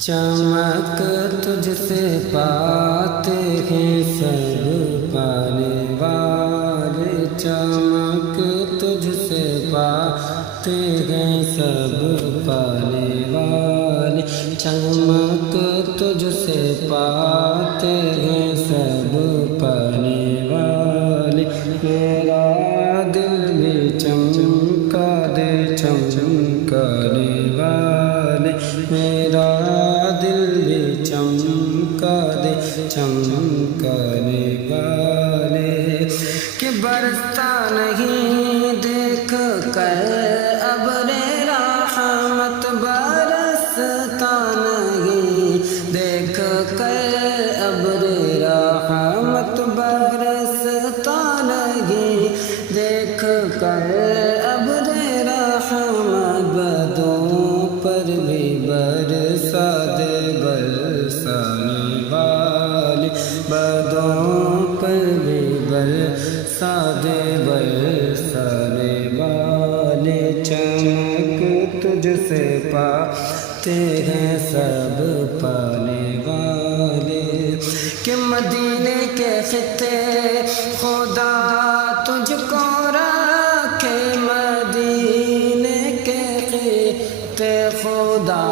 چمک تجھ سے پاتے ہیں سب پانے والے، چمک تجھ سے پاتے ہیں سب پانے والے، چمک تجھ سے پاتے ہیں سب پانے والے، میرا دل بھی چمکا دے چمکانے والے، میرا دل بھی چمکا دے چمکانے والے، کہ برستا نہیں دیکھ کر ابر رحمت، برستا نہیں دیکھ کر ابر رحمت، برستا نہیں دیکھ کر ابر رحمت، بدوں پر بھی برسا دے برسانے والے، بدوں پر بھی برسا دے برسانے والے، چمک تجھ سے پاتے ہیں سب پانے والے، کہ مدینے کے خطے خدا تجھ کو رکھے، مدینے کے خطے خدا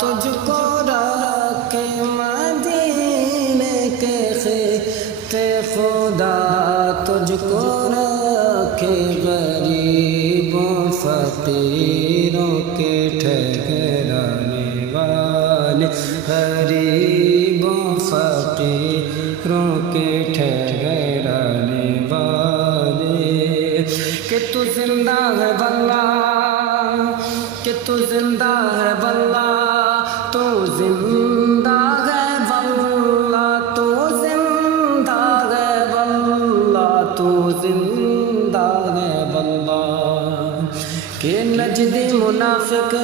تجھ کو رکھے، مدینے کے خطے خدا تجھ کو رکھے، غریبوں فقیروں کے ٹھہرانے والے، غریبوں فقیروں کے ٹھہرانے والے، کہ تو زندہ ہے واللہ، کہ تو زندہ ہے واللہ، تو زندہ ہے واللہ، تو زندہ ہے واللہ، تو زندہ ہے واللہ، کہ نجدی منافق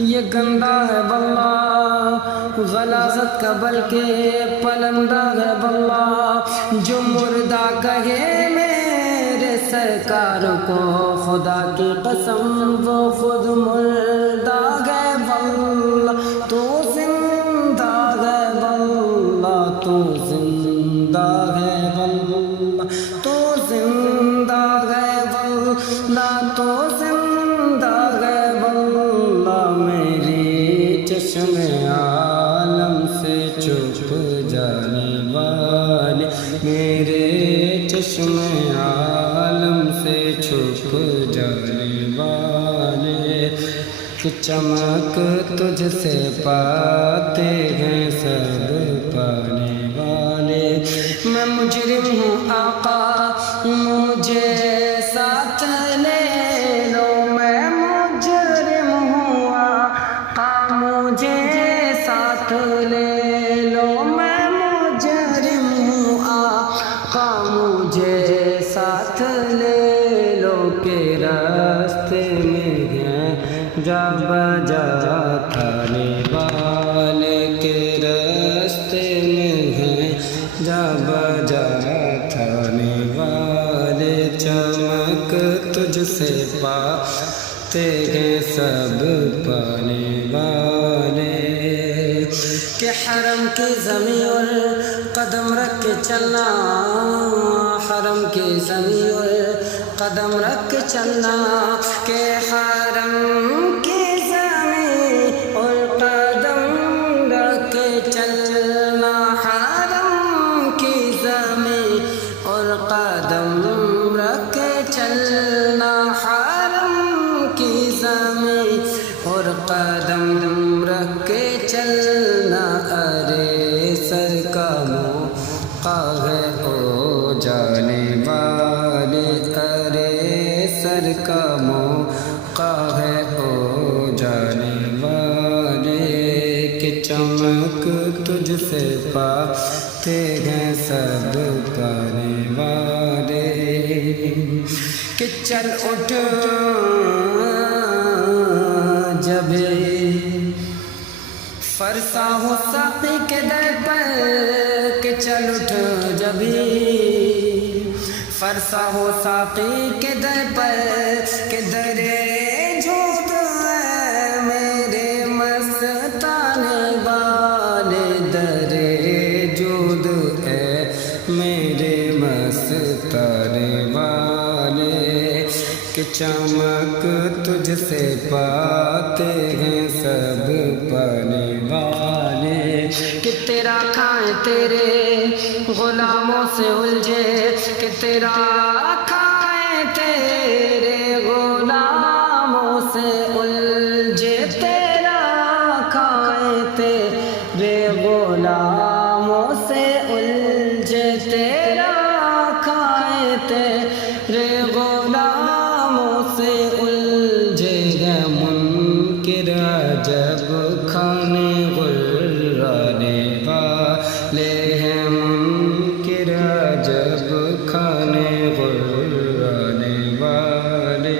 یہ گندہ ہے واللہ، غلاظت کا بلکہ پلندہ ہے واللہ، جو مردہ کہے میرے سرکار کو خدا کی قسم وہ خود مردہ ہے واللہ، تو زندہ ہے واللہ، تو زندہ ہے واللہ، تو زندہ ہے واللہ، تو زندہ ہے واللہ، میری چشم عالم سے چھپ جانے والے، میرے چشم عالم سے چھپ جانے والے، کہ چمک تجھ سے پاتے ہیں سب پانے والے، میں مجرم ہوں آقا مجھے ساتھ لے لو، میں مجرم ہوں آقا مجھے ساتھ لے لو، میں مجرم ہوں آقا مجھے ساتھ لے لو، کہ راستے میں ہیں جا بجا تھانے والے، کہ راستے میں ہیں جا بجا تھانے والے، چمک تجھ سے پاتے ہیں سب پانے والے، کہ حرم کی زمین اور قدم رکھ کے چلنا، حرم کی زمین اور قدم رکھ کے چلنا، کہ حرم کی زمین اور قدم رکھ کے چلنا، حرم کی زمین اور قدم رکھ کے چلنا، حرم کی زمین اور قدم رکھ کے چلنا، ارے سر کا موقع ہے او جانے والے، ارے سر کا موقع ہے او جانے والے، کہ چمک تجھ سے پاتے ہیں سب پانے والے، کہ چل اٹھ جب فرسا ہو ساقی کے در پر، کہ چل اٹھ جبھی فرسا ہو ساقی کے در پر، کہ در جھوٹ ہے میرے مست چمک تجھ سے پاتے ہیں سب پانے والے، کہ تیرا کھائیں تیرے غلاموں سے الجھے، کہ تیرا کھائیں تیرے غلاموں سے الجھے، تیرا کھائیں تیرے غلاموں سے الجھے، تیرا کھائیں تیرے غلاموں سے الجھے، ہے منکر جب کھانے غرانے والے، ہیں منکر جب کھانے غرانے والے،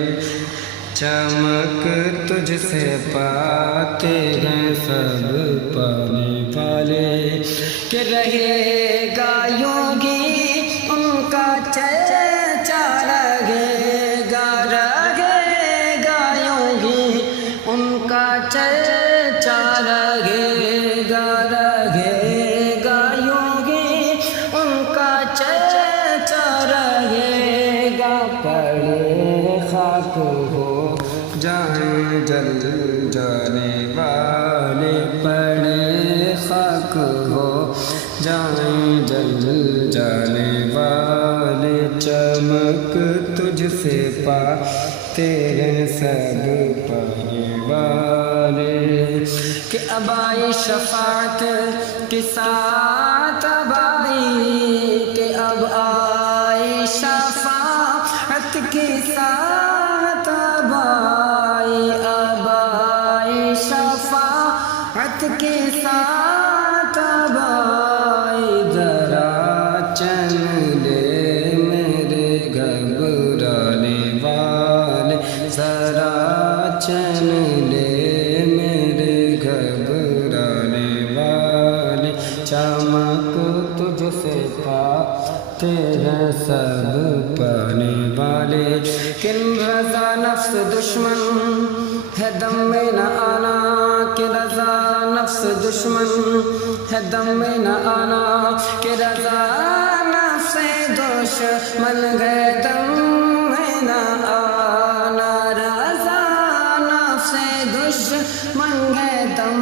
چمک تجھ سے پاتے ہیں سب پانے والے، کہ رہے گا یوں ہی ان کا چرچا، رہے گا یوں ہی ان کا چرچا، رہے گا یوں ہی ان کا چرچا، رہے گا پڑے خاک ہو جائیں جل جانے والے، پڑے خاک ہو جائیں جل جانے والے، چمک تجھ سے پاتے ہیں سب پانے والے، کہ اب آئی شفاعت کے ساتھ اب آئی، کہ اب آئی شفاعت کے ساتھ اب آئی، اب آئی شفاعت کے ساتھ اب آئی، ذرا چین لے میرے گھبرانے والے، ذرا چین لے میرے گھبرانے والے، چمک تجھ سے پاتے ہیں سب پانے والے، کن رضا نفس دشمن ہے دم میں نہ آنا، کہ رضا نفس دشمن ہے دم میں نہ آنا، کہ رضا نفس دشمن ہے دم میں نہ آنا، رضا نفس دشمن ہے دم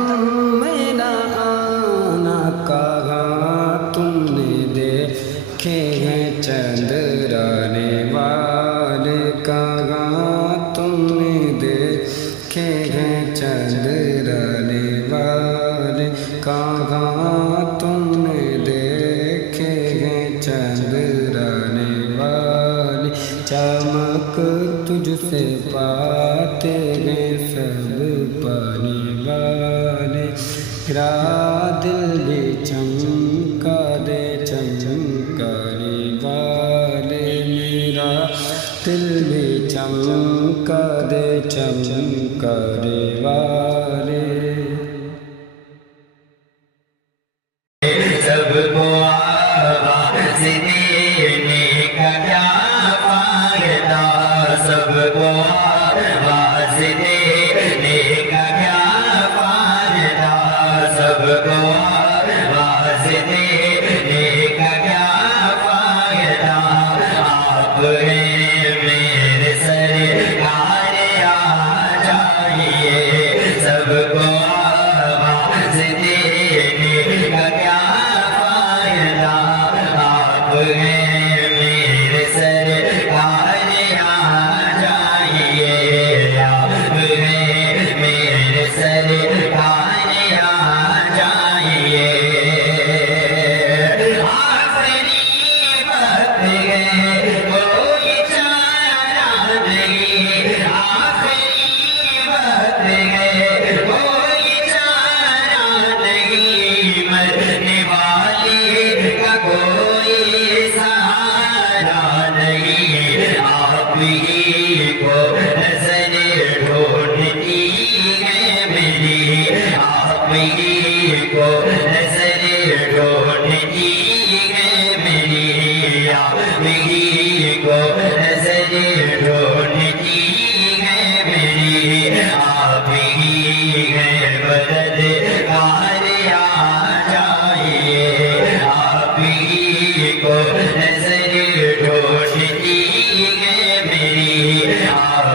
میں نہ آنا، کہاں تم نے دیکھے ہیں چندرانے والے، کہاں تم نے دیکھے ہیں چندرانے والے، کہاں تم نے دیکھے ہیں چندرانے والے، چمک تجھ سے پاتے ہیں سب پانے والے، میرا دل بھی چمکا دے چمکانے والے، میرا دل بھی چمکا دے چمکانے والے، سب کو آواز دینے کا کیا فائدہ، سب کو آواز دینے کا کیا فائدہ، سب کو آواز دینے کا کیا فائدہ، آپ ہیں میرے سرکار آ جائیے، سب کو آواز دینے کا کیا فائدہ، آپ ہیں میرے سرکار آ جائیے، آپ ہیں میرے سرکار آ جائیے، آخری وقت ہے کوئی چارہ نہیں، آخری وقت ہے کوئی چارہ نہیں، مرنے والے کا کوئی سہارا نہیں، آپ ہی کو نظر ڈھونڈتی ہے میری، آپ ہی کو نظر ڈھونڈتی ہے میری، آپ ہی کو نظر ڈھونڈتی ہے میری، آپ ہی ہے مددگار آ جائیے، آپ ہی کو نظر ڈھونڈتی ہے میری، آپ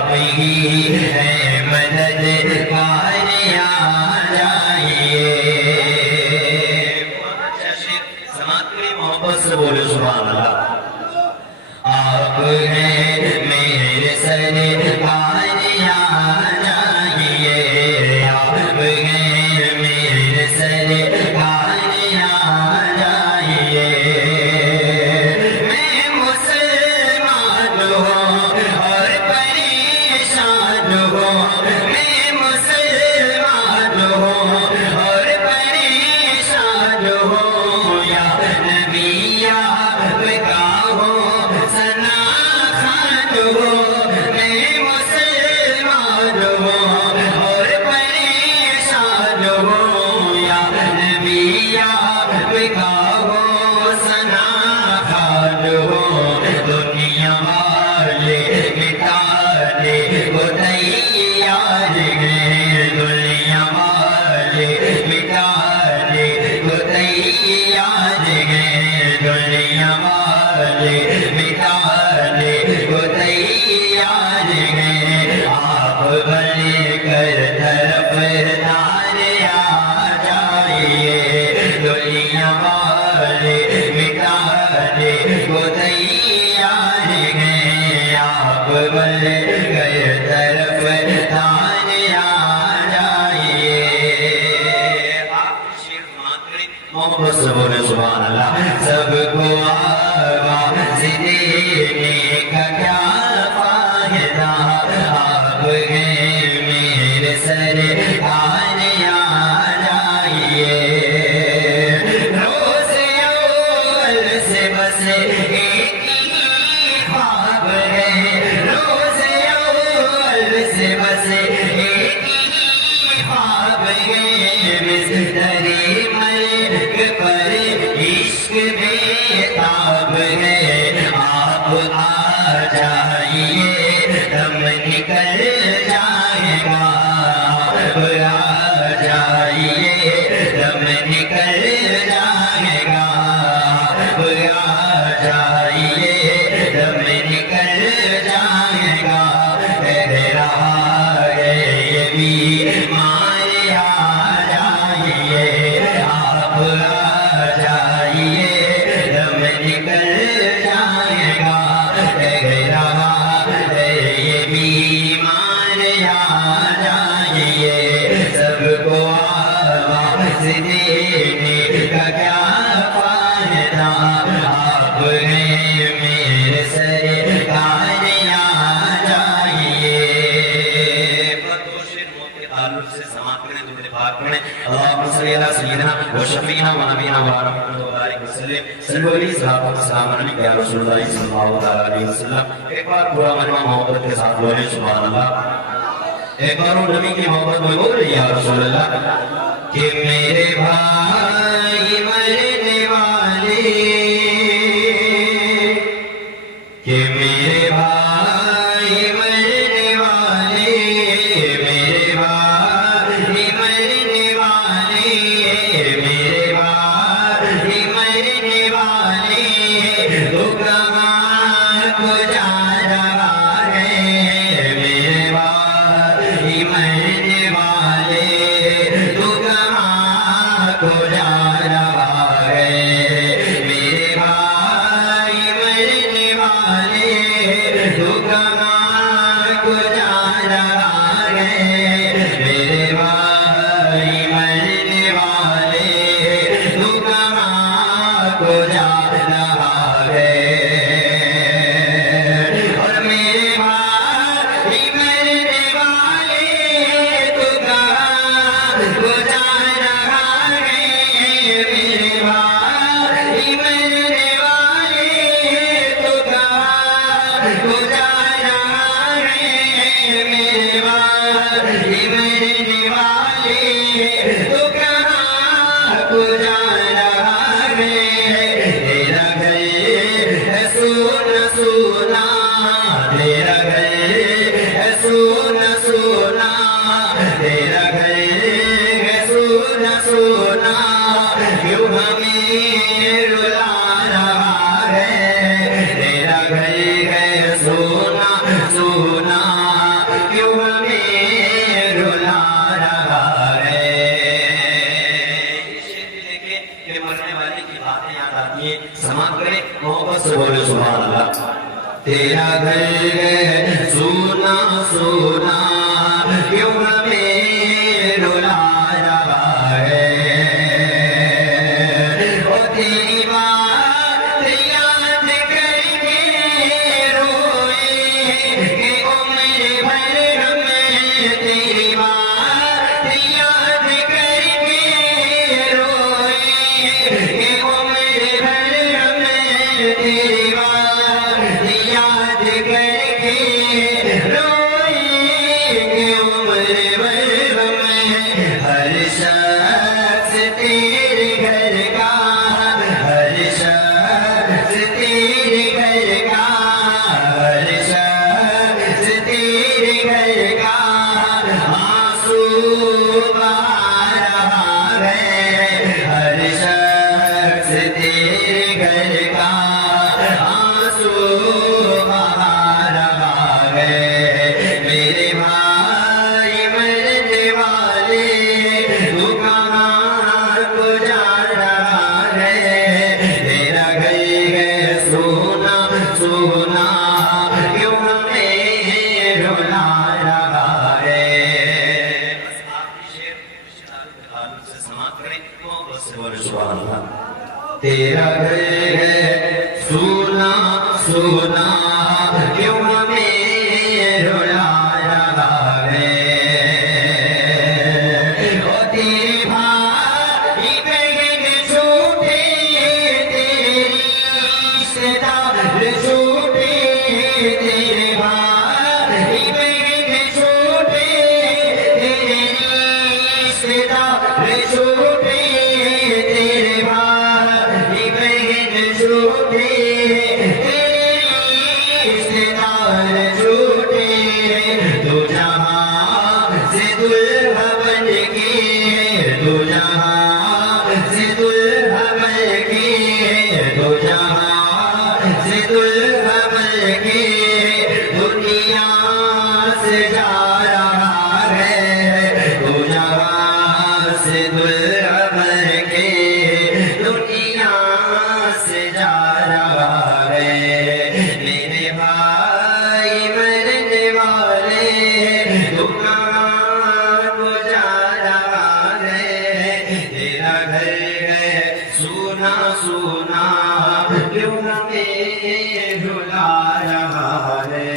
محبت سے بولے سبحان اللہ سب کو آواز دینے کا کیا فائدہ آپ ہیں میرے سرکار آ جائیے روز اول سے بس ایک ہی خواب ہے روز اول سے بس ایک ہی خواب ہے بستری مرگ پر عشق بےتاب ہے آپ آ جائیے دم نکل جائے گا آپ آ جائیے دم نکل جائے گا آپ آ جائیے دم نکل جائے گا کہہ رہا ہے یہ بیمار آ جائیے آپ آ جائیے دم نکل جائے گا کہہ رہا ہے یہ بیمار آ جائیے سب کو آواز دینے کا کیا فائدہ آپ ہیں میرے سرکار آ جائیے تعلق سے سماعت کریں درود پاک پڑھیں اللہم صلی علی سیدنا و شفیعنا و نبینا و بارک وسلم صلو علیہ صلاۃ و سلام علیک یا رسول اللہ صلی اللہ علیہ وسلم ایک بار پورا مجمع محبت کے ساتھ بولیں سبحان اللہ ایک بار وہ نبی کی محبت میں بول رہی یا رسول اللہ کہ میرے بھائی مرنے والے کہ میرے بھائی مرنے والے میرے بھائی مرنے والے میرے بھائی مرنے والے تو کہاں کو جا رہا ہے میرے بھائی مرنے والے تو کہاں کو جا رہا ہے میرے بھائی مرنے والے تو کہاں کو جا رہا ہے میرے بھائی مرنے والے تو کہاں کو جا رہا ہے اور میرے بھائی مرنے والے تو کہاں کو جا رہا ہے میرے بھائی مرنے والے تو کہاں کو جا رہا ہے میرے بھائی مرنے والے تو کہاں کو جا رہا ہے تیرا گھر ہے سونا سونا تیرا گھر ہے سونا سونا تیرا گھر ہے سونا سونا کیوں ہمیں رلا رہا ہے تیرا گھر ہے سونا سونا کیوں ہمیں رلا رہا ہے کہ مرنے والے کی باتیں یاد آتی ہیں سماعت کریں محبت سے بولے سبحان اللہ تیرا گھر ہے سونا سونا کیوں ہمیں رلا رہا ہے او تیری بات یاد کر کے روئے کہ عمر بھر ہمیں تیری بات یاد کر کے روئے کہ عمر بھر ہمیں تیری بات یاد کر کے روئے مجھ سے سماعت کریں محبت سے بولے سبحان اللہ تیرا گھر ہے سونا سونا کیوں ہمیں رلا رہا ہے او تیرے بھائی بہن چھوٹے تیری رشتے دار چھوٹے تیرے بھائی بہن چھوٹے تیری رشتے دار چھوٹے تیرے بھائی بہن چھوٹے تو جہاں سے دلہا بن کے تو جہاں سے دلہا بن کے تو جہاں سے دلہا بن کے دنیا سے جا رہا ہے تو جہاں سے دلہا بن کے دنیا سے جا رہا ہے میرے بھائی مرنے والے دکان کو جا رہا ہے تیرا گھر ہے سونا سونا کیوں ہمیں رلا رہا ہے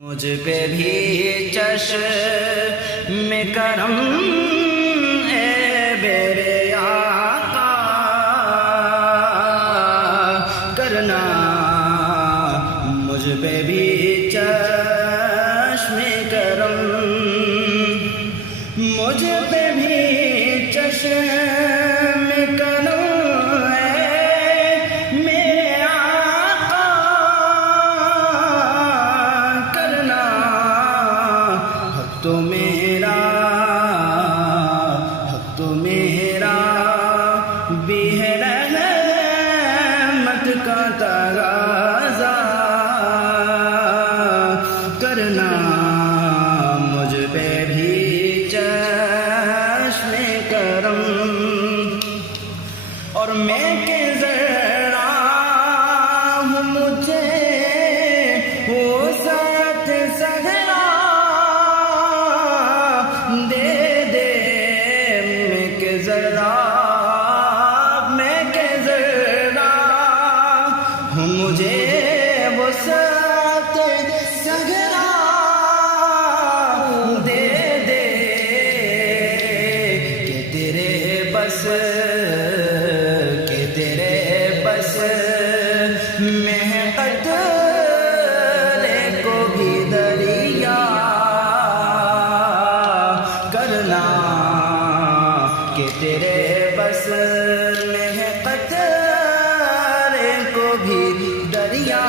مجھ پہ بھی چشم کرم اے میرے آقا کرنا مجھ پہ بھی چشم کرم مجھ پہ بھی چشم کرم تو میرا بھی ہے رحمت کا تقاضا کرنا مجھ پہ بھی چشم کرم اور میں کہ ذرا ہوں مجھے وہ ساتھ سہرا دے مجھے وہ ساتھ سگرا دے دے کہ تیرے بس میں قطرے کو بھی دریا کرنا کہ تیرے بس میں قطرے کو بھی دریا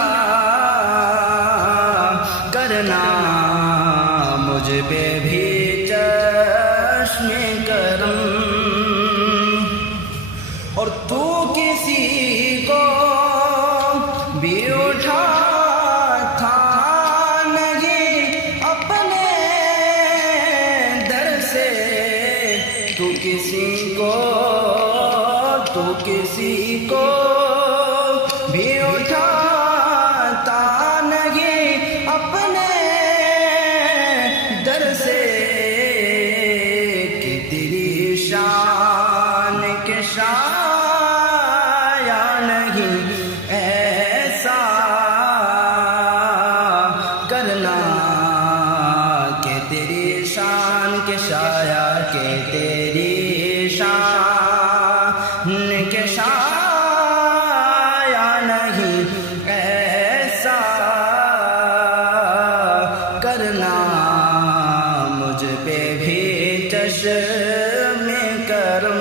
کرنا مجھ پہ بھی چشم کرم اور تو کسی کو بھی اٹھاتا نہیں اپنے در سے تو کسی کو بھی اٹھاتا نہیں اپنے در سے کہ تیری شان کے شایا نہیں ایسا کرنا کہ تیری شان کے شایا کہ تیری شان کے شایا نہیں ایسا کرنا مجھ پہ بھی چشم کرم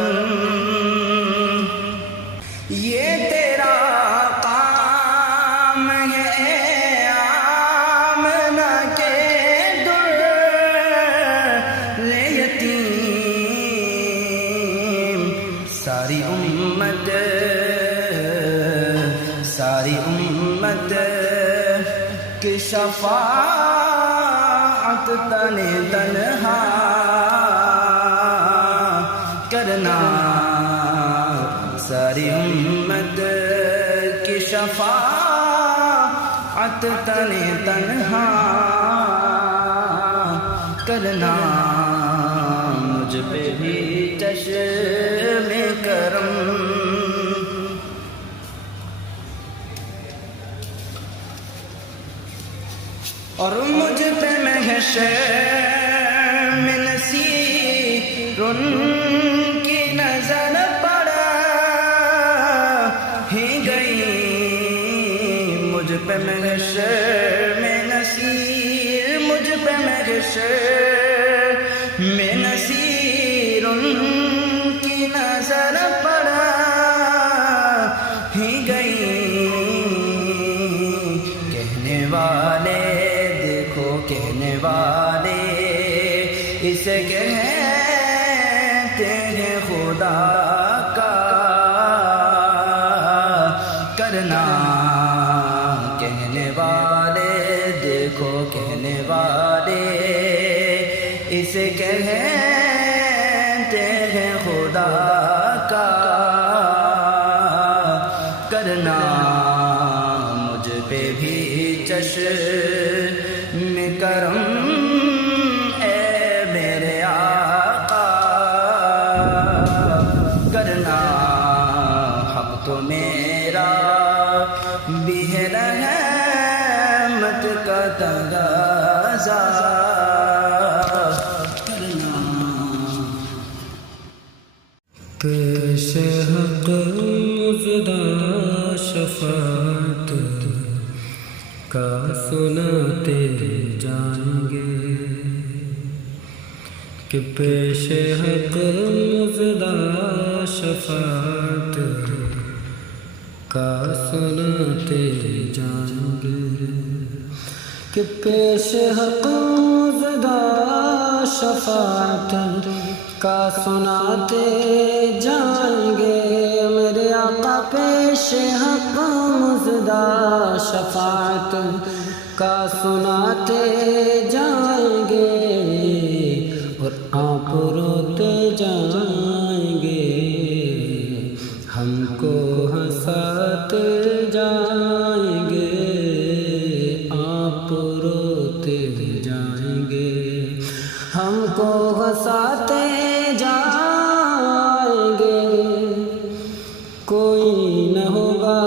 یہ تیرا کام ہے کی شفاعت تنے تنہا کرنا، ساری امت کی شفاعت تنے تنہا کرنا، مجھ پہ بھی چشم کرم اور مجھ پہ محشر میں نصیر ان کی نظر پڑا ہی گئی، مجھ پہ محشر میں نصیر، مجھ پہ محشر میں نصیر ان کی نظر پڑا ہی گئی، کہنے والے کہنے والے اسے کہتے ہیں خدا کا کرنا، کہنے والے دیکھو کہنے والے اسے کہتے ہیں خدا کا کرنا، مجھ پہ بھی چشم کرم اے میرے آقا کرنا، حق تو میرا بھی ہے رحمت کا تقاضا کرنا، پیش حق مزدہ شفاعت کا سناتے جائیں گے، کہ پیش حق مزدہ شفاعت کا سناتے جائیں گے، کہ پیش حق مزدہ شفاعت کا سناتے جائیں گے، میرے آقا پیش حق مزدہ شفاعت کا سناتے جائیں گے، اور آپ روتے جائیں گے، ہم کو ہنساتے جائیں گے، آپ روتے جائیں گے، ہم کو ہنساتے جائیں گے، کوئی نہ ہوگا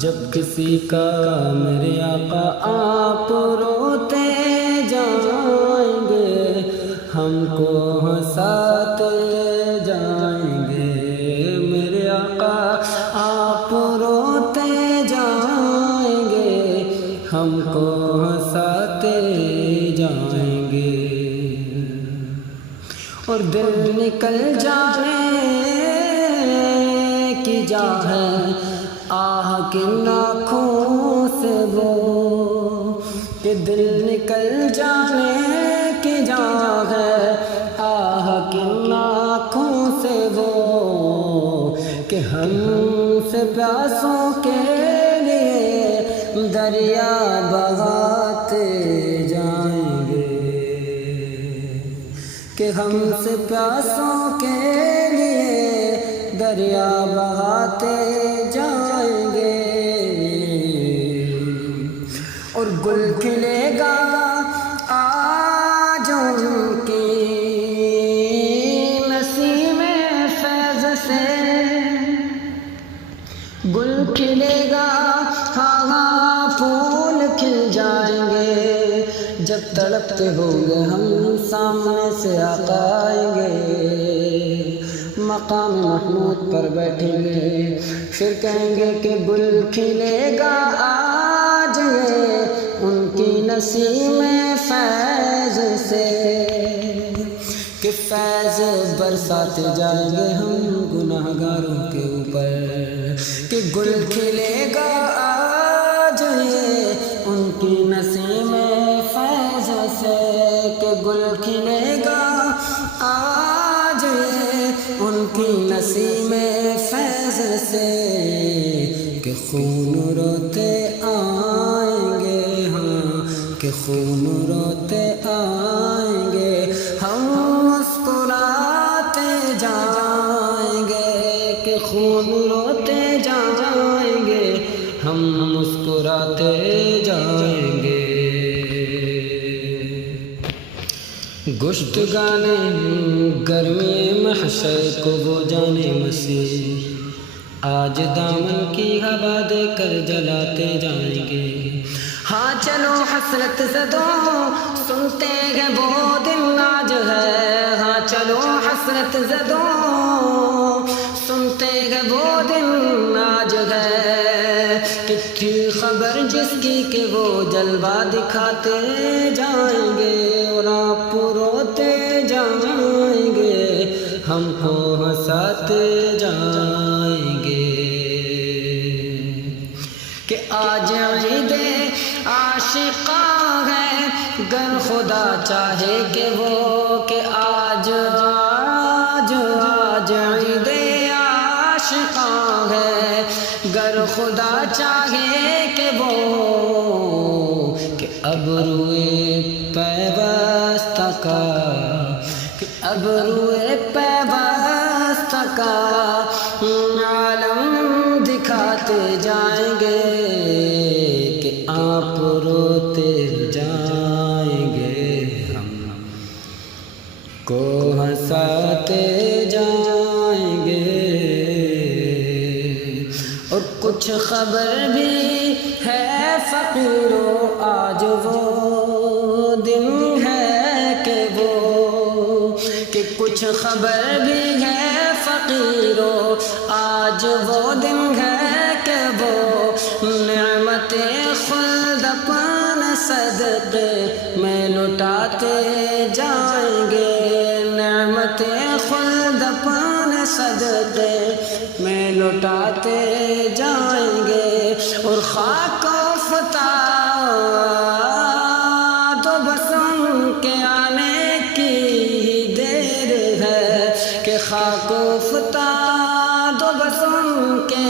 جب کسی کا میرے آقا آپ روتے جائیں گے، ہم کو ہنساتے جائیں گے، میرے آقا آپ روتے جائیں گے، ہم کو ہنساتے جائیں گے، اور دل نکل جانے کی جا ہے آہ کن آنکھوں سے وہ، کہ دل نکل جانے کی جا ہے آہ کن آنکھوں سے وہ، کہ ہم سے پیاسوں کے لیے دریا بہاتے جائیں گے، کہ ہم سے پیاسوں کے لیے دریا بہاتے جائیں گے، اور گل کھلے گا آج ان کی نسیم فیض سے، گل کھلے گا ہاں پھول کھل جائیں گے، جب تڑپتے ہوں گے ہم سامنے سے آقا آئیں گے، مقام محمود پر بیٹھیں گے، پھر کہیں گے کہ گل کھلے گا آج یہ ان کی نسیم فیض سے، کہ فیض برساتے جائیں گے ہم گناہ گاروں کے اوپر، کہ گل کھلے گا آج یہ ان کی نسیم فیض سے، کہ گل کھلے گا آج یہ ان کی نسیم فیض سے، کہ خون روتے آئیں گے ہم کہ خون روتے آئیں گے ہم مسکراتے جائیں گے، کہ خون روتے جائیں گے ہم مسکراتے جائیں گے۔ گشتگانے گرمی محشر کو وہ جانے مسیح، آج دامن کی ہوا دے کر جلاتے جائیں گے۔ ہاں چلو حسرت زدوں سنتے ہیں وہ دن آج ہے، ہاں چلو حسرت زدوں سنتے ہیں وہ دن آج ہے، کہ تھی خبر جس کی کہ وہ جلوہ دکھاتے جائیں گے، اور آپ روتے جائیں گے ہم کو ہنساتے جائیں گے، کہ آج عید عاشقاں ہے گر خدا چاہے کہ وہ، کہ آج عید عاشقاں ہے گر خدا چاہے کہ وہ، کہ ابروئے پیوستہ کا، کہ ابروئے پیوستہ کا عالم دکھاتے جائیں گے، کہ آپ روتے جائیں گے ہم کو ہنساتے جائیں گے۔ اور کچھ خبر بھی ہے فقیرو آج وہ دن ہے کہ وہ، کہ کچھ خبر بھی ہے فقیرو آج وہ دن ہے کہ وہ، نعمت خلد اپنے صدقے میں لٹاتے جائیں گے، نعمت خلد اپنے صدقے میں لٹاتے جائیں گے، اور خاک و فتح تو بس ان کے آنے کی دیر ہے، کہ خاک و فتح تو بس ان کے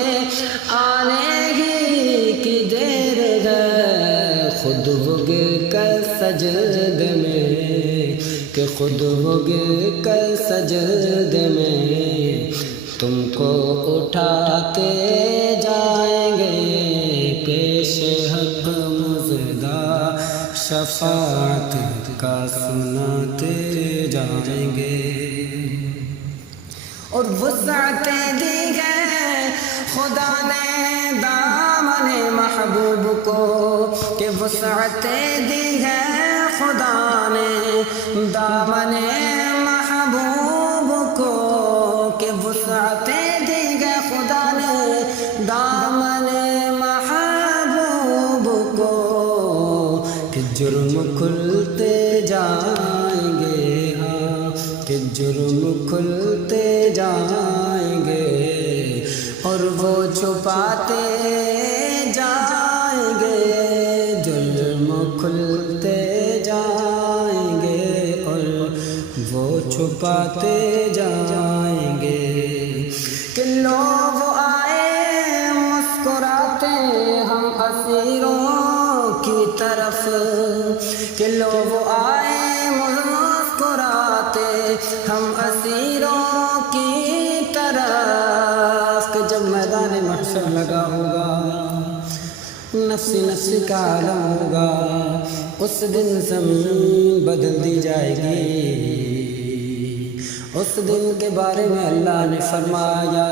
آنے ہی کی دیر ہے، خود وہ گر کر سجدے میں، کہ خود وہ گر کر سجدے میں تم کو اٹھاتے جائیں گے، پیش حق مزدہ شفاعت کا سناتے جائیں گے۔ اور وسعتیں دی ہے خدا نے دامن محبوب کو، کہ وسعتیں دی ہے خدا نے دامن محبوب کو، کہ وسعتیں دی ہے خدا نے دامن محبوب کو، کہ جرم کھلتے جائیں گے، ہاں کہ جرم کھلتے جائیں گے، اور وہ چھپاتے جائیں گے، جرم کھلتے جائیں گے اور وہ چھپاتے جائیں گے، کہ لوگ آئے مسکراتے ہم اسیروں کی طرف، کہ لوگ آئے مسکراتے ہم اسیروں کی طرف، کہ جب میدان محشر لگا ہوگا نفسی نفسی کا عالم ہوگا، اس دن زمین بدل دی جائے گی، اس دن کے بارے میں اللہ نے فرمایا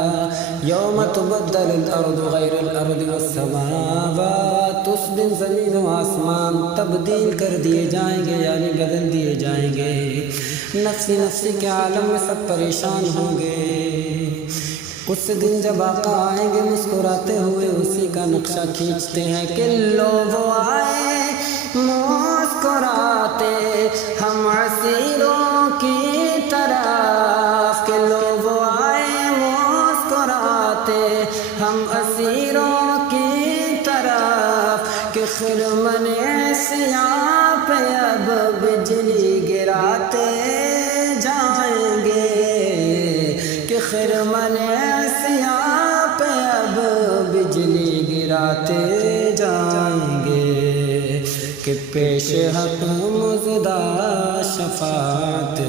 یوم تبدل الارض غیر الارض والسماوات، اس دن زمین و آسمان تبدیل کر دیے جائیں گے، یعنی بدل دیے جائیں گے، نفسی نفسی کے عالم میں سب پریشان ہوں گے، اس دن جب آقا آئیں گے مسکراتے ہوئے اسی کا نقشہ کھینچتے ہیں، کہ لوگ آئے مسکراتے ہم اسیروں کی طرف، کہ لوگ آئے مسکراتے ہم اسیروں کی طرف، کہ خرمن سیاہ پہ اب بجلی گراتے جائیں گے، کہ خرمن سیاہ پہ اب بجلی گراتے جائیں گے، کہ پیش حق مزدہ شفاعت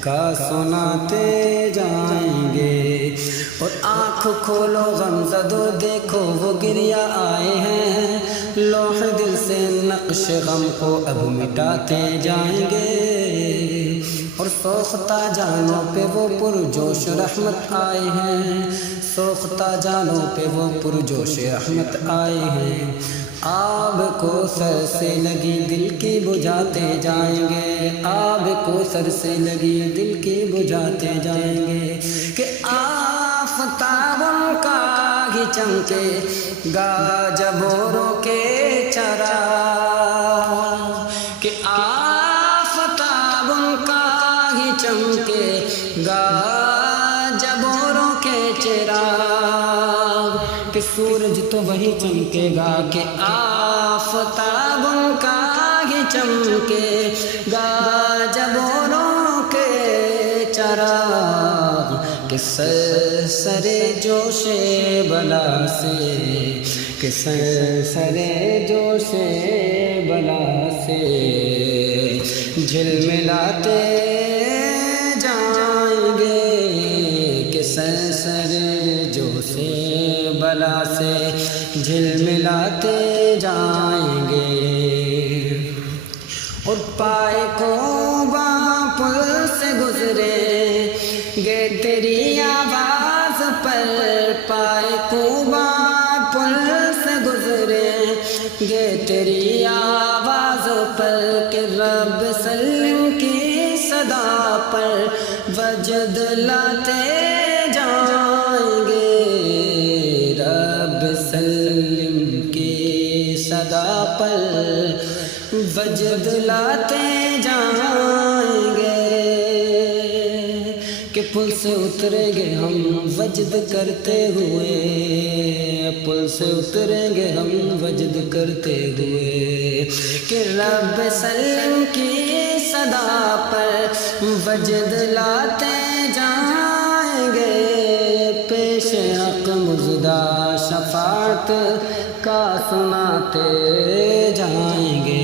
کا سناتے جائیں گے۔ اور آنکھ کھولو غمزدو دیکھو وہ گریہ آئے ہیں، لوح دل سے نقش غم کو اب مٹاتے جائیں گے۔ اور سوختہ جانوں پہ وہ پرجوش رحمت آئے ہیں، سوختہ جانوں پہ وہ پرجوش رحمت آئے ہیں۔ آب کو سر سے لگی دل کی بجھاتے جائیں گے، آب کو سر سے لگی دل کی بجھاتے جائیں گے۔ کہ آفتاب ان کا ہی چمکے گا جب اوروں کے چراغ، کہ آفتاب ان کا ہی چمکے گا جب اوروں کے چراغ، کہ سورج تو وہی چمکے گا کہ آفتاب ان کا ہی چمکے گا جب اوروں کے چراغ، کہ سرسرے جوش بلا سے، کہ سرسرے جوش بلا سے جھلملاتے جائیں گے، کہ سرسرے جوش بلا سے جھلملاتے جائیں گے۔ اور پائے کو پل سے گزرے گے تیری آواز پر، پائے کو پل سے گزرے گے تیری آواز پر، کہ رب سلم کی صدا پر وجد لاتے جائیں گے، رب سلم کی صدا پر وجد لاتے جائیں گے۔ کہ پل سے اتریں گے ہم وجد کرتے ہوئے، پل سے اتریں گے ہم وجد کرتے ہوئے، کہ رب سلم کی صدا پر وجد لاتے جائیں گے۔ پیش حق مزدہ شفاعت کا سناتے جائیں گے۔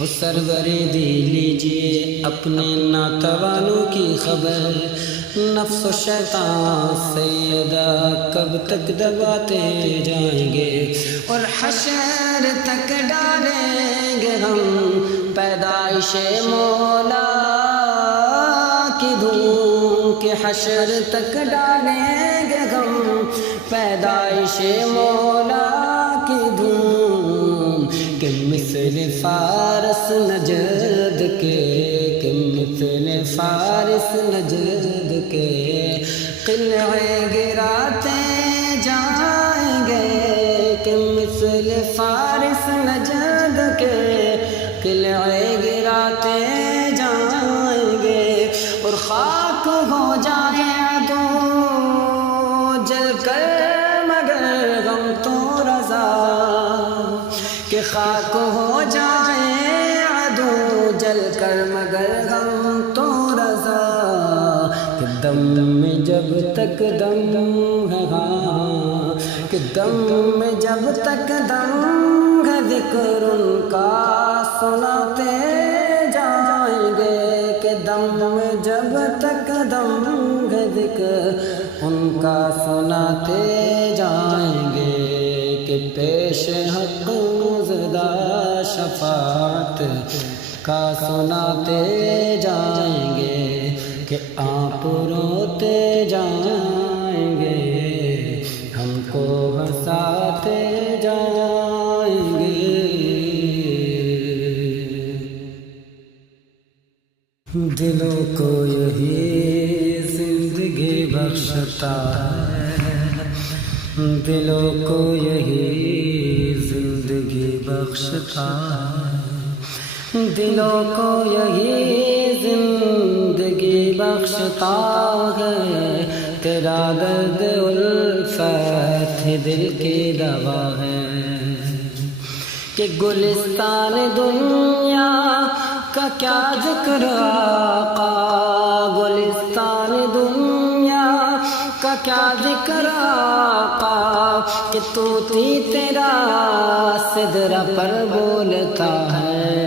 وہ سرور دی لیجیے اپنے ناتوانوں کی خبر، نفس و شیطان سیدہ کب تک دباتے جائیں گے۔ اور حشر تک ڈالیں گے ہم پیدائش مولا کی دھوم، کہ حشر تک ڈالیں گے ہم پیدائش مولا کی دھوم، کہ مثل فارس نجد کے، کہ مثل فارس نجد کے قلعے گراتے جائیں گے، کہ مثل فارس نجد کے قلعے گراتے جائیں گے۔ اور خاک ہو جائے عدو جل کر مگر غم تو رضا، کہ خاک ہو جائے عدو جل کر مگر غم تو رضا، کہ دم میں جب تک دم ہے، ہاں کہ دم میں جب تک دم ہے ذکر ان کا سناتے جائیں گے، کہ دم میں جب تک دم ہے ذکر ان کا سناتے جائیں گے، کہ پیش حق مزدہ شفاعت کا سناتے جائیں گے، کہ آپ روتے جائیں گے ہم کو ہنساتے جائیں گے۔ دلوں کو یہی زندگی بخشتا ہے، دلوں کو یہی زندگی بخشتا ہے، دلوں کو یہی زندگی بخشتا ہے، تیرا درد الفت دل کی دوا ہے، کہ گلستان دنیا کا کیا ذکر آقا، گلستان دنیا کا کیا ذکر آقا، کہ طوطی تیرا سدرہ پر بولتا ہے،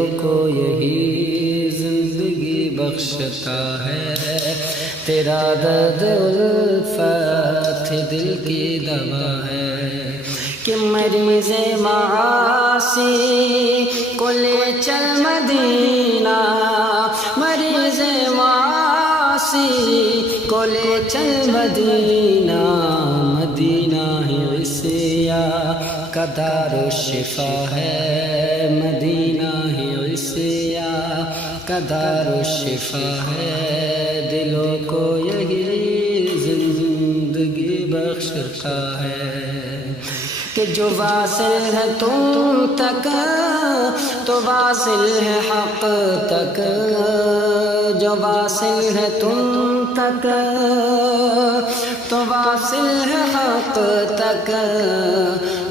دلوں کو یہی زندگی بخشتا ہے، تیرا درد الفت دل کی دوا ہے، کہ مریض معاصی کو لے چل مدینہ، مریض معاصی کو لے چل مدینہ، مدینہ ہی عیسیٰ کا دار الشفا ہے، مدینہ ہی عیسیٰ کا دار الشفا ہے، دلوں کو یہی زندگی بخشتا ہے، کہ جو واصل ہے تم تک تو واصل ہے حق تک، جو واصل ہے تم تک تو واصل ہے حق تک،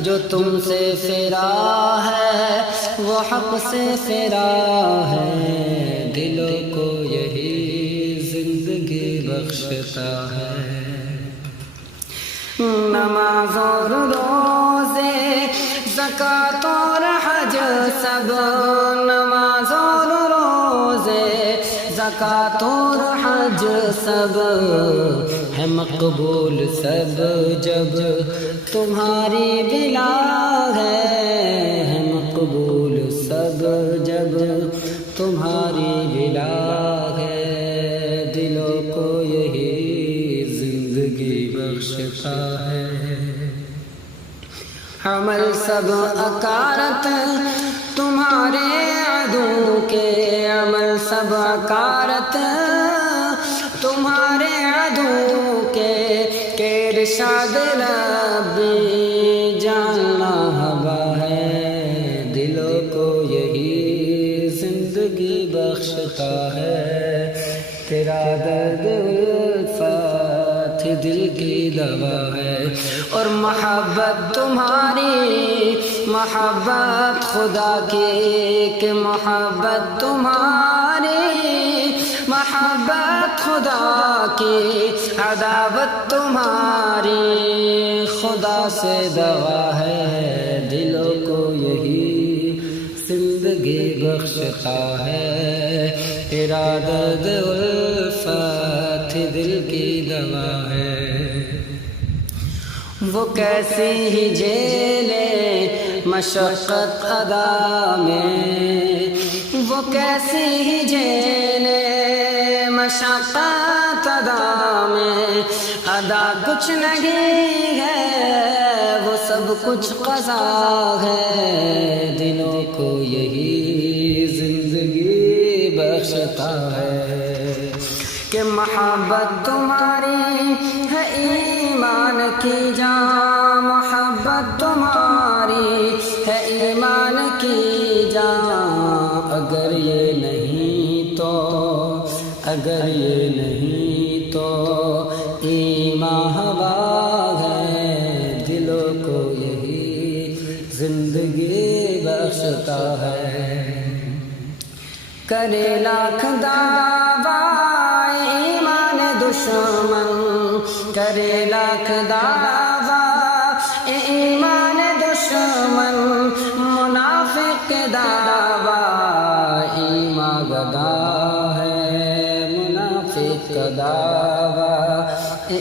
جو تم سے فرا ہے وہ حق سے فرا ہے، دلوں کو یہی زندگی بخشتا ہے، نماز اور روزے زکوٰۃ اور حج سب، نماز اور روزے زکوٰۃ اور حج سب ہے مقبول سب، جب تمہاری بلا ہے مقبول سب، جب تمہاری بلا ہے، دلوں کو یہی زندگی بخشتا ہے، عمل سب اکارت تمہارے عدو کے، عمل سب اکارت تمہارے عدو کے، کہ ارشاد ربی جاننا ہوا ہے، دلوں کو یہی زندگی بخشتا ہے، تیرا درد الفت دل کی دوا ہے، اور محبت تمہاری محبت خدا کی، کہ محبت تمہاری محبت خدا کی، عداوت تمہاری خدا سے دوا ہے، دلوں کو یہی زندگی بخشتا ہے، تیرا درد الفت دل کی دوا ہے، وہ کیسی ہی جیلے مشقت ادا میں، وہ کیسی ہی جیلے مشقت ادا میں، ادا کچھ نہیں ہے وہ سب کچھ قضا ہے، دلوں کو یہی زندگی بخشتا ہے، کہ محبت تمہاری ہے ایمان کی جان، محبت تمہاری ہے ایمان کی جان، اگر یہ نہیں تو، اگر یہ نہیں تو ایمان ہوا ہے، دلوں کو یہی زندگی بخشتا ہے، کرے لاکھ دعویٰ ایمان دشمن، کرے لاکھ دعویٰ ایمان دشمن، منافق دعویٰ ایمان گدا ہے، منافق دعویٰ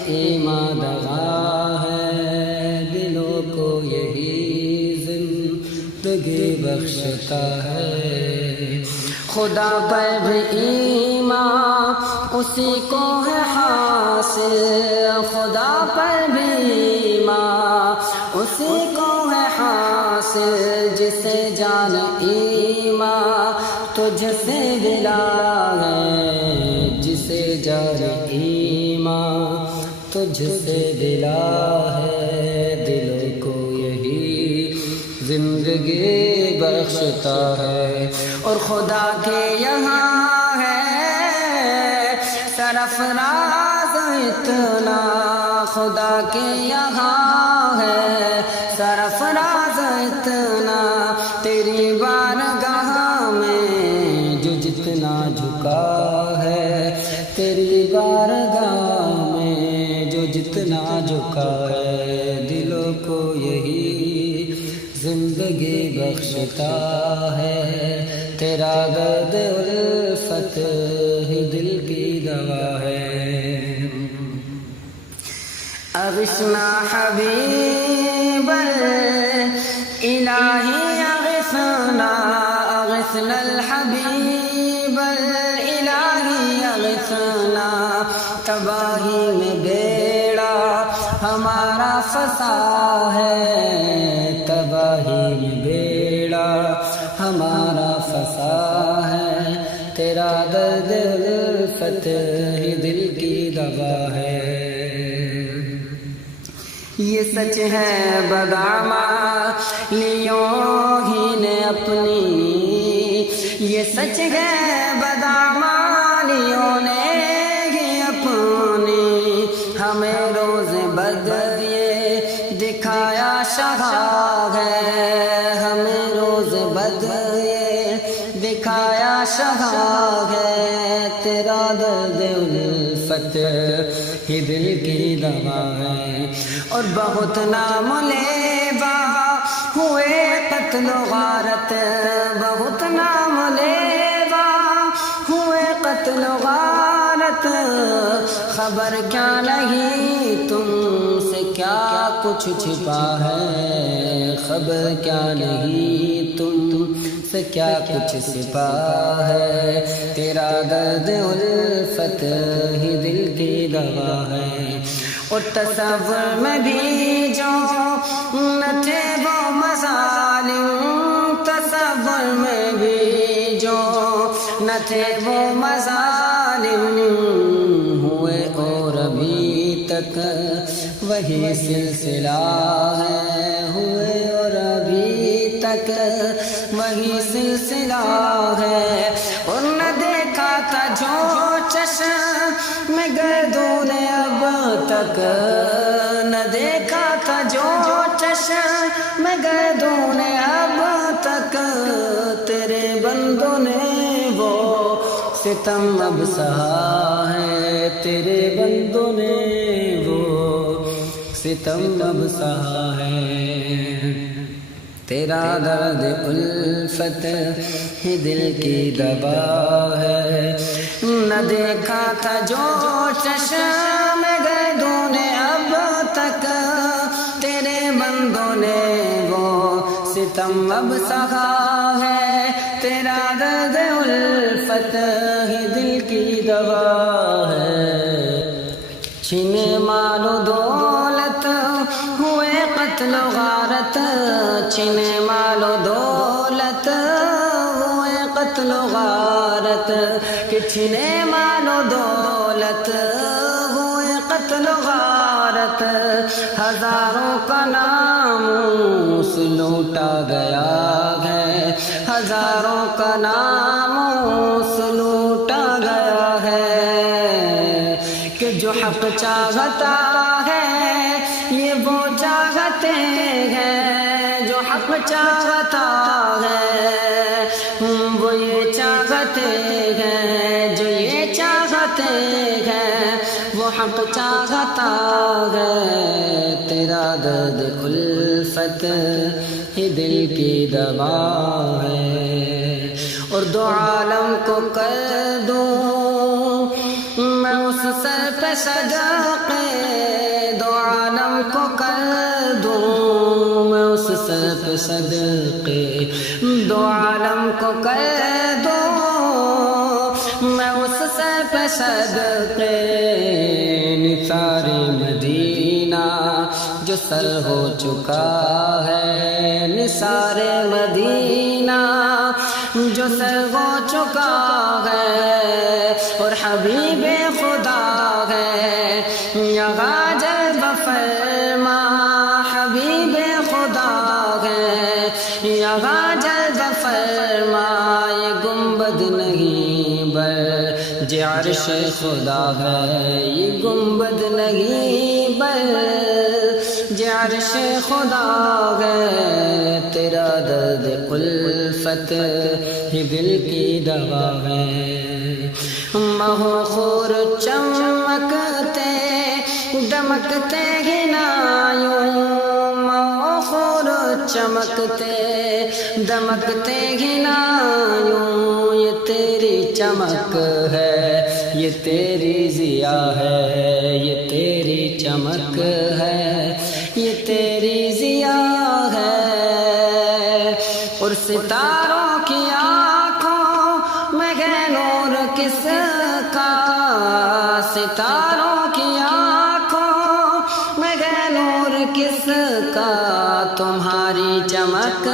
ایمان دغا ہے، دلوں کو یہی زندگی بخشتا ہے، خدا پر بھی ایمان اسی کو ہے حاصل، خدا پر بھی ایمان اسی کو ہے حاصل، جسے جان ایمان تجھ سے دلا ہے، جسے جان ایمان تجھ سے دلا ہے، دلوں کو یہی زندگی بخشتا ہے، اور خدا کے یہاں ہے سرفراز اتنا، خدا کے یہاں ہے سرفراز اتنا، تیری بارگاہ میں جو جتنا جھکا ہے، تیری بارگاہ میں جو جتنا جھکا ہے، دلوں کو یہی زندگی بخشتا ہے، تیرا تیرا درد الفت ہی دل کی دوا ہے اغثنا حبیب الہی اغثنا اغثنا الحبیب الہی اغثنا تباہی میں بیڑا ہمارا فسا ہے تباہی میں بیڑا ہمارا فسا ہے تیرا درد الفت ہی دل کی دوا ہے یہ سچ ہے بدعمالیوں ہی نے اپنی یہ سچ ہے بدعمالیوں نے ہی اپنی ہمیں روز بدر یہ دکھایا شہا ہے ہمیں روز بدر یہ دکھایا شہا ہے تیرا درد الفت ہی دل کی دوا ہے اور بہت نام لیوا ہوئے قتل و غارت بہت نام لیوا ہوئے قتل و غارت خبر کیا نہیں تم سے کیا کچھ چھپا ہے خبر کیا نہیں تم سے کیا کچھ چھپا ہے تیرا درد الفت ہی دل کی دوا ہے اور تصور میں بھی جو نہ تھے وہ مظالم تصور میں بھی جو نہ تھے وہ مظالم ہوئے اور ابھی تک وہی سلسلہ ہے ہوئے اور ابھی تک وہی سلسلہ ہے اور نہ دیکھا تھا جو چشم میں گردون اب تک نہ دیکھا تھا جو چشم میں گردون اب تک تیرے بندوں نے وہ ستم اب سہا ہے تیرے بندوں نے وہ ستم اب سہا ہے تیرا درد الفت ہی دل کی دوا ہے نہ دیکھا تھا جو چشم گردوں نے اب تک تیرے بندوں نے وہ ستم اب سہا ہے تیرا درد الفت ہی دل کی دوا ہے چھینے مال و دولت ہوئے قتل و غارت چھینے مال و دولت ہوئے قتل و غارت کہ چھینے مال و دولت ہوئے قتل و غارت ہزاروں کا ناموس لوٹا گیا ہے ہزاروں کا ناموس لوٹا گیا ہے کہ جو حق چاہتا ہے یہ وہ چاہتے ہیں جو حق چاہتا ہے وہ یہ چاہتے ہیں جو یہ چاہتے ہیں وہ حق چاہتا ہے تیرا درد الفت ہی دل کی دوا ہے اور دو عالم کو کر دوں میں اس سر پہ صدقے دو عالم کو کر دوں میں اس سر پہ صدقے دو عالم کو کر دوں میں اس سر پہ صدقے نثار مدینہ جو سر ہو چکا ہے نثار مدینہ جو سر ہو چکا ہے اور حبیب خدا ہے یہاں جلوہ فرما حبیب خدا ہے یہاں جلوہ فرما یہ گنبد نہیں بل عرش خدا ہے یہ گنبد نہیں بل عرش خدا ہے تیرا درد الفت ہی دل کی دوا ہے مہو خور چمکتے دمکتے گنایوں مہو خور چمکتے دمکتے گنایوں چمک ہے، یہ تیری ضیا ہے، یہ تیری چمک ہے، یہ تیری ضیا ہے۔ اور ستاروں کی آنکھوں میں ہے نور کس کا، ستاروں کی آنکھوں میں ہے نور کس کا، تمہاری چمک